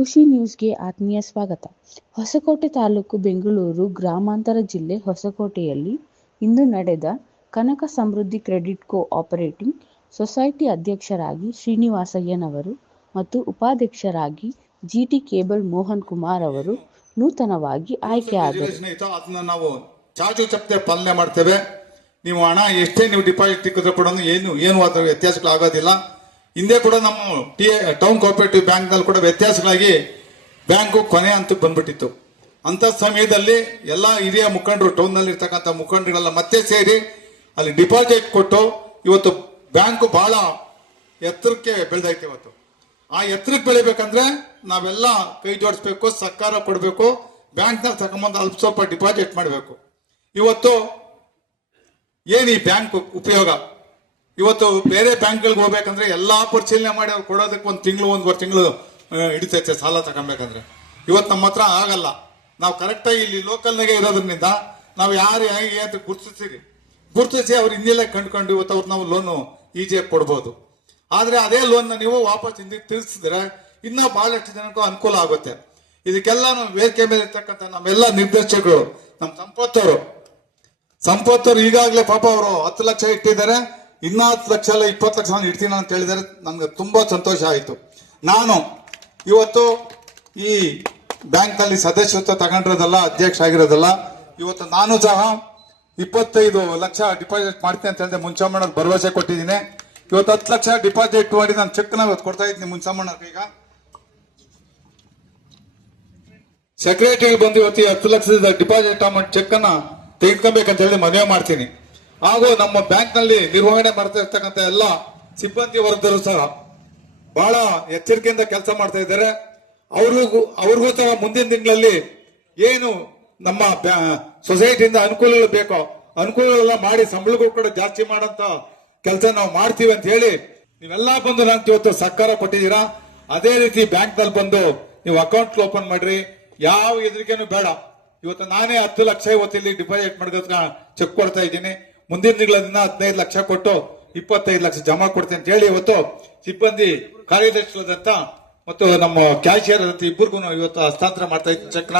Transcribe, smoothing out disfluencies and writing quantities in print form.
ಖುಷಿ ನ್ಯೂಸ್ಗೆ ಆತ್ಮೀಯ ಸ್ವಾಗತ. ಹೊಸಕೋಟೆ ತಾಲೂಕು, ಬೆಂಗಳೂರು ಗ್ರಾಮಾಂತರ ಜಿಲ್ಲೆ ಹೊಸಕೋಟೆಯಲ್ಲಿ ಇಂದು ನಡೆದ ಕನಕ ಸಮೃದ್ಧಿ ಕ್ರೆಡಿಟ್ ಕೋ ಆಪರೇಟಿವ್ ಸೊಸೈಟಿ ಅಧ್ಯಕ್ಷರಾಗಿ ಶ್ರೀನಿವಾಸಯ್ಯನವರು ಮತ್ತು ಉಪಾಧ್ಯಕ್ಷರಾಗಿ ಜಿಟಿ ಕೇಬಲ್ ಮೋಹನ್ ಕುಮಾರ್ ಅವರು ನೂತನವಾಗಿ ಆಯ್ಕೆಯಾದರು. ಅದನ್ನ ನಾವು ಚಾಚು ಚಪ್ಪದೆ ಪಾಲನೆ ಮಾಡ್ತೇವೆ. ನೀವು ಹಣ ಎಷ್ಟೇ ನೀವು ಡಿಪಾಸಿಟ್ ಇಕ್ಕಿದ್ರು ಕೂಡ ಏನು ವ್ಯತ್ಯಾಸಗಳು ಆಗೋದಿಲ್ಲ. ಹಿಂದೆ ಕೂಡ ನಮ್ಮ ಟೌನ್ ಕೋಆಪರೇಟಿವ್ ಬ್ಯಾಂಕ್ ನಲ್ಲಿ ಕೂಡ ವ್ಯತ್ಯಾಸಗಳಾಗಿ ಬ್ಯಾಂಕು ಕೊನೆ ಹಂತಕ್ಕೆ ಬಂದ್ಬಿಟ್ಟಿತ್ತು. ಅಂತ ಸಮಯದಲ್ಲಿ ಎಲ್ಲಾ ಹಿರಿಯ ಮುಖಂಡರು, ಟೌನ್ ನಲ್ಲಿ ಇರ್ತಕ್ಕಂಥ ಮುಖಂಡರುಗಳೆಲ್ಲ ಮತ್ತೆ ಸೇರಿ ಅಲ್ಲಿ ಡಿಪಾಸಿಟ್ ಕೊಟ್ಟು ಇವತ್ತು ಬ್ಯಾಂಕು ಬಹಳ ಎತ್ತರಕ್ಕೆ ಬೆಳೆದೈತೆ. ಇವತ್ತು ಆ ಎತ್ತರಕ್ಕೆ ಬೆಳಿಬೇಕಂದ್ರೆ ನಾವೆಲ್ಲ ಕೈ ಜೋಡಿಸ್ಬೇಕು, ಸರ್ಕಾರ ಕೊಡಬೇಕು, ಬ್ಯಾಂಕ್ ನಲ್ಲಿ ತಗೊಂಬಂದು ಅಲ್ಪ ಸ್ವಲ್ಪ ಡಿಪಾಸಿಟ್ ಮಾಡಬೇಕು. ಇವತ್ತು ಏನ್ ಈ ಬ್ಯಾಂಕ್ ಉಪಯೋಗ? ಇವತ್ತು ಬೇರೆ ಬ್ಯಾಂಕ್ಗಳಿಗೆ ಹೋಗ್ಬೇಕಂದ್ರೆ ಎಲ್ಲಾ ಪರಿಶೀಲನೆ ಮಾಡಿ ಅವ್ರು ಕೊಡೋದಕ್ಕೆ ಒಂದೂವರೆ ತಿಂಗಳು ಹಿಡಿತೈತೆ ಸಾಲ ತಗೊಬೇಕಂದ್ರೆ. ಇವತ್ತು ನಮ್ಮ ಹತ್ರ ಆಗಲ್ಲ. ನಾವು ಕರೆಕ್ಟಾಗಿ ಇಲ್ಲಿ ಲೋಕಲ್ನಾಗೆ ಇರೋದ್ರಿಂದ ನಾವು ಯಾರು ಹೇಗೆ ಅಂತ ಗುರುತಿಸಿ ಅವ್ರು ಇನ್ನಿಲ್ಲ ಕಂಡುಕೊಂಡು ಇವತ್ತು ಅವ್ರು ನಾವು ಲೋನು ಈಜಿಯಾಗಿ ಕೊಡ್ಬೋದು. ಆದ್ರೆ ಅದೇ ಲೋನ್ನ ನೀವು ವಾಪಸ್ ಹಿಂದೆ ತಿಳಿಸಿದ್ರೆ ಇನ್ನೂ ಬಹಳಷ್ಟು ಜನಕ್ಕೂ ಅನುಕೂಲ ಆಗುತ್ತೆ. ಇದಕ್ಕೆಲ್ಲ ನಾವು ವೇದಿಕೆ ಮೇಲೆ ಇರ್ತಕ್ಕಂಥ ನಮ್ಮೆಲ್ಲ ನಿರ್ದೇಶಕರು, ನಮ್ಮ ಸಂಪತ್ತವರು ಈಗಾಗಲೇ ಪಾಪ ಅವರು 10 ಲಕ್ಷ ಇಟ್ಟಿದ್ದಾರೆ. ಇನ್ನ 10 ಲಕ್ಷ ಅಲ್ಲ 20 ಲಕ್ಷ ಇಡ್ತೀನಿ ಅಂತ ಹೇಳಿದರೆ ನನ್ಗೆ ತುಂಬಾ ಸಂತೋಷ ಆಯಿತು. ನಾನು ಇವತ್ತು ಈ ಬ್ಯಾಂಕ್ ನಲ್ಲಿ ಸದಸ್ಯತ್ವ ತಗೊಂಡಿರೋದಲ್ಲ, ಅಧ್ಯಕ್ಷ ಆಗಿರೋದಲ್ಲ. ಇವತ್ತು ನಾನು ಸಹ 25 ಲಕ್ಷ ಡಿಪಾಸಿಟ್ ಮಾಡ್ತೀನಿ ಅಂತ ಹೇಳಿದೆ. ಮುಂಚಮ್ಮಣ್ಣವ್ರಿಗೆ ಭರವಸೆ ಕೊಟ್ಟಿದ್ದೀನಿ. ಇವತ್ತು 10 ಲಕ್ಷ ಡಿಪಾಸಿಟ್ ಮಾಡಿ ನಾನು ಚೆಕ್ ನ ಇವತ್ತು ಕೊಡ್ತಾ ಇದ್ದೀನಿ ಮುಂಚಮ್ಮಣ್ಣವ್ರಿಗೆ. ಈಗ ಸೆಕ್ರೆಟರಿ ಬಂದು ಇವತ್ತು 10 ಲಕ್ಷದ ಡಿಪಾಸಿಟ್ ಅಮೌಂಟ್ ಚೆಕ್ ಅನ್ನ ತೆಗೆದುಕೊಬೇಕಂತ ಹೇಳಿ ಮನವಿ ಮಾಡ್ತೀನಿ. ಹಾಗೂ ನಮ್ಮ ಬ್ಯಾಂಕ್ ನಲ್ಲಿ ನಿರ್ವಹಣೆ ಮಾಡ್ತಾ ಇರ್ತಕ್ಕಂಥ ಎಲ್ಲ ಸಿಬ್ಬಂದಿ ವರ್ಗದವರು ಸಹ ಬಹಳ ಎಚ್ಚರಿಕೆಯಿಂದ ಕೆಲಸ ಮಾಡ್ತಾ ಇದ್ದಾರೆ. ಅವ್ರಿಗೂ ಸಹ ಮುಂದಿನ ತಿಂಗಳಲ್ಲಿ ಏನು ನಮ್ಮ ಸೊಸೈಟಿಯಿಂದ ಅನುಕೂಲಗಳು ಬೇಕೋ ಅನುಕೂಲಗಳೆಲ್ಲ ಮಾಡಿ ಸಂಬಳಗಳು ಕೂಡ ಜಾಸ್ತಿ ಮಾಡಂತ ಕೆಲಸ ನಾವು ಮಾಡ್ತೀವಿ ಅಂತ ಹೇಳಿ ನೀವೆಲ್ಲಾ ಬಂದು ನಾನು ಇವತ್ತು ಸರ್ಕಾರ ಕೊಟ್ಟಿದ್ದೀರಾ. ಅದೇ ರೀತಿ ಬ್ಯಾಂಕ್ ನಲ್ಲಿ ಬಂದು ನೀವು ಅಕೌಂಟ್ ಓಪನ್ ಮಾಡ್ರಿ. ಯಾವ ಎದುರಿಗೇನು ಬೇಡ. ಇವತ್ತು ನಾನೇ 10 ಲಕ್ಷ ಇವತ್ತಿಲ್ಲಿ ಡಿಪಾಸಿಟ್ ಮಾಡೋದಕ್ಕೆ ಚೆಕ್ ಕೊಡ್ತಾ ಇದ್ದೀನಿ. ಮುಂದಿನ ತಿಂಗಳಿಂದ 15 ಲಕ್ಷ ಕೊಟ್ಟು 25 ಲಕ್ಷ ಜಮಾ ಕೊಡ್ತೀನಿ ಅಂತ ಹೇಳಿ ಇವತ್ತು ಸಿಬ್ಬಂದಿ ಕಾರ್ಯದರ್ಶಿಗಳಂತ ಮತ್ತು ನಮ್ಮ ಕ್ಯಾಶಿಯರ್ ಅಂತ ಇಬ್ಬರಿಗೂ ಇವತ್ತು ಹಸ್ತಾಂತರ ಮಾಡ್ತಾ ಇದ್ದೀನಿ ಚೆಕ್ನ.